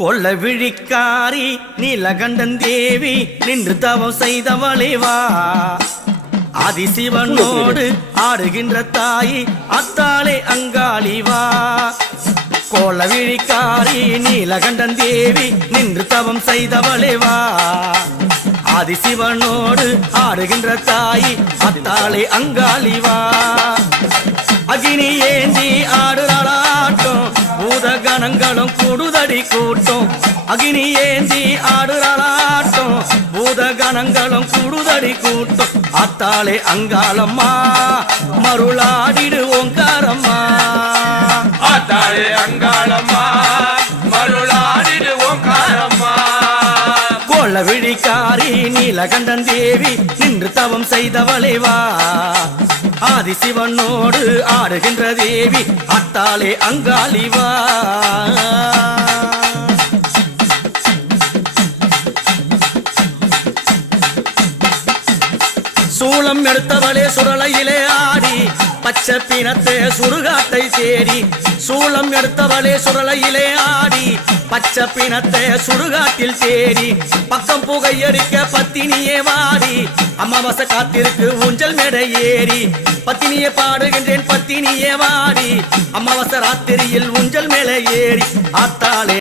கொல்ல விழிக்காரி நீலகண்டன் தேவி நின்று தவம் செய்தவளே வா. ஆதிசிவனோடு ஆடுகின்ற தாயி அத்தாளே அங்காளி வா. கொல்ல விழிக்காரி நீலகண்டன் தேவி நின்று தவம் செய்தவளே வா. ஆதிசிவனோடு ஆடுகின்ற தாயி அத்தாளே அங்காளி வா. அகினி ஏந்தி ஆடுறாளாட்டம் பூதகணங்களும் கூடுதடி கூட்டம். அகினி ஏந்தி ஆடுறாளாட்டம் பூதகணங்களும் கூடுதடி கூட்டம். அத்தாளே அங்காளம்மா மருளாடிடு ஓங்காரம்மா. ஆத்தாளே அங்காளம்மா மருளாடிடு ஓங்காரம்மா. கொல்ல விழிக்காரி நீலகண்டன் தேவி நின்று தவம் செய்தவளே வா. ஆதிசிவனோடு ஆடுகின்ற தேவி அத்தாளே அங்காளி வா. சூளம் எடுத்தவளே சுரலையிலே ஆடி பச்சை பிணத்தே சுடுகாட்டை தேடி. சூளம் எடுத்தவளே சுரலையிலே ஆடி பச்சை பிணத்தை சுடுகாட்டில் தேடி. பக்கம் புகையடிக்க பத்தினியே வாடி அமாவாசை காத்திருக்கு ஊஞ்சல் மேடை ஏறி. பத்தினியே பாடுகின்றேன் பத்தினியே வாடி அமாவாசை ராத்திரியில் ஊஞ்சல் மேலே ஏறி. ஆத்தாளே